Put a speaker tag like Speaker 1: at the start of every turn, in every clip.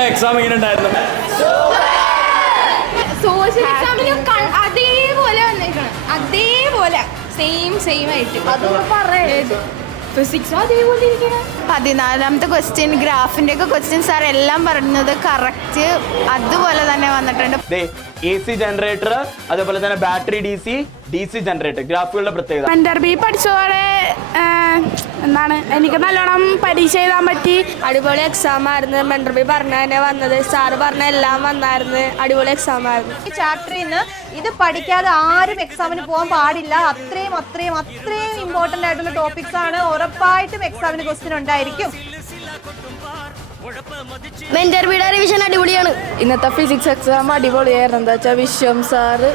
Speaker 1: മക്കളെ എക്സാം എങ്ങനെ ഉണ്ടായിരുന്നു
Speaker 2: സോഷ്യൽ എക്സാമിന് അതേപോലെ വന്നേക്കണം. അതേപോലെ. സെയിം സെയിം ആയിട്ട്. ഫിസിക്സ് അതേപോലെ ഇരിക്കണം.
Speaker 3: പതിനാലാമത്തെ ക്വസ്റ്റ്യൻ ഗ്രാഫിന്റെ ഒക്കെ ക്വസ്റ്റ്യൻ സാർ എല്ലാം പറഞ്ഞത് കറക്റ്റ് അതുപോലെ തന്നെ വന്നിട്ടുണ്ട്.
Speaker 1: ദേ എ സി ജനറേറ്റർ അതേപോലെ തന്നെ battery D C D C generator ഗ്രാഫുകളുടെ പ്രത്യേകത.
Speaker 4: മെന്റർ ബി പഠിച്ചതോടെ എന്താണ് എനിക്ക് നല്ലോണം പരീക്ഷ എഴുതാൻ പറ്റി.
Speaker 2: അടിപൊളി എക്സാം ആയിരുന്നു. മെൻഡർബി പറഞ്ഞ തന്നെ വന്നത്. സാറ് പറഞ്ഞ എല്ലാം വന്നായിരുന്നു. അടിപൊളി എക്സാം ആയിരുന്നു.
Speaker 5: ഈ ചാപ്റ്ററിൽ നിന്ന് ഇത് പഠിക്കാതെ ആരും എക്സാമിന് പോകാൻ പാടില്ല. അത്രയും അത്രയും അത്രയും ഇമ്പോർട്ടന്റ് ആയിട്ടുള്ള ടോപ്പിക്സ് ആണ് ഉറപ്പായിട്ടും എക്സാമിന് ക്വസ്റ്റ്യൻ ഉണ്ടായിരിക്കും.
Speaker 2: മെന്റർ ബിയുടെ റിവിഷൻ അടിപൊളിയാണ്.
Speaker 4: ഇന്നത്തെ ഫിസിക്സ് എക്സാം അടിപൊളിയായിരുന്നു. എന്താ വെച്ചാൽ വിശ്വം സാറ്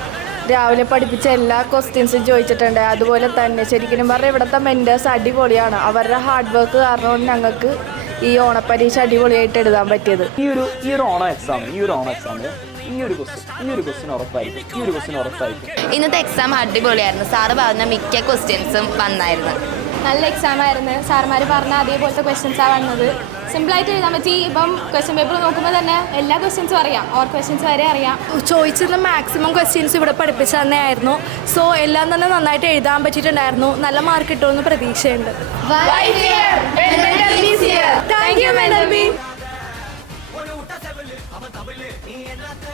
Speaker 4: രാവിലെ പഠിപ്പിച്ച എല്ലാ ക്വസ്റ്റ്യൻസും ചോദിച്ചിട്ടുണ്ട്. അതുപോലെ തന്നെ ശരിക്കും പറഞ്ഞാൽ ഇവിടുത്തെ മെന്റേഴ്സ് അടിപൊളിയാണ്. അവരുടെ ഹാർഡ് വർക്ക് കാരണം ഞങ്ങൾക്ക് ഈ ഓണപ്പരീക്ഷ അടിപൊളിയായിട്ട് എഴുതാൻ പറ്റിയത്.
Speaker 1: ഈ ഒരു ഈ ഒരു ഓണം എക്സാം ഈ ഒരു ഓണം എക്സാം ഈ ഒരു ക്വസ്റ്റ്യൻ ഈ ഒരു ക്വസ്റ്റ്യൻ ഉറപ്പായിരിക്കും ഈ ഒരു ക്വസ്റ്റ്യൻ ഉറപ്പായിരിക്കും
Speaker 6: ഇന്നത്തെ എക്സാം അടിപൊളിയായിരുന്നു. സാറ് പറഞ്ഞ മിക്ക ക്വസ്റ്റ്യൻസും വന്നായിരുന്നു.
Speaker 2: നല്ല എക്സാം ആയിരുന്നു. സാർമാർ പറഞ്ഞ അതേപോലത്തെ ക്വസ്റ്റ്യൻസാണ് വന്നത്. സിമ്പിളായിട്ട് എഴുതാൻ പറ്റി. ഇപ്പം ക്വസ്റ്റ്യൻ പേപ്പർ നോക്കുമ്പോൾ തന്നെ എല്ലാ ക്വസ്റ്റ്യൻസും അറിയാം. ഓർ ക്വസ്റ്റ്യൻസ് വരെ അറിയാം.
Speaker 4: ചോദിച്ചിരുന്ന മാക്സിമം ക്വസ്റ്റ്യൻസ് ഇവിടെ പഠിപ്പിച്ചു തന്നെയായിരുന്നു സോ എല്ലാം തന്നെ നന്നായിട്ട് എഴുതാൻ പറ്റിയിട്ടുണ്ടായിരുന്നു. നല്ല മാർക്ക് കിട്ടുമെന്ന് പ്രതീക്ഷയുണ്ട്. Thank you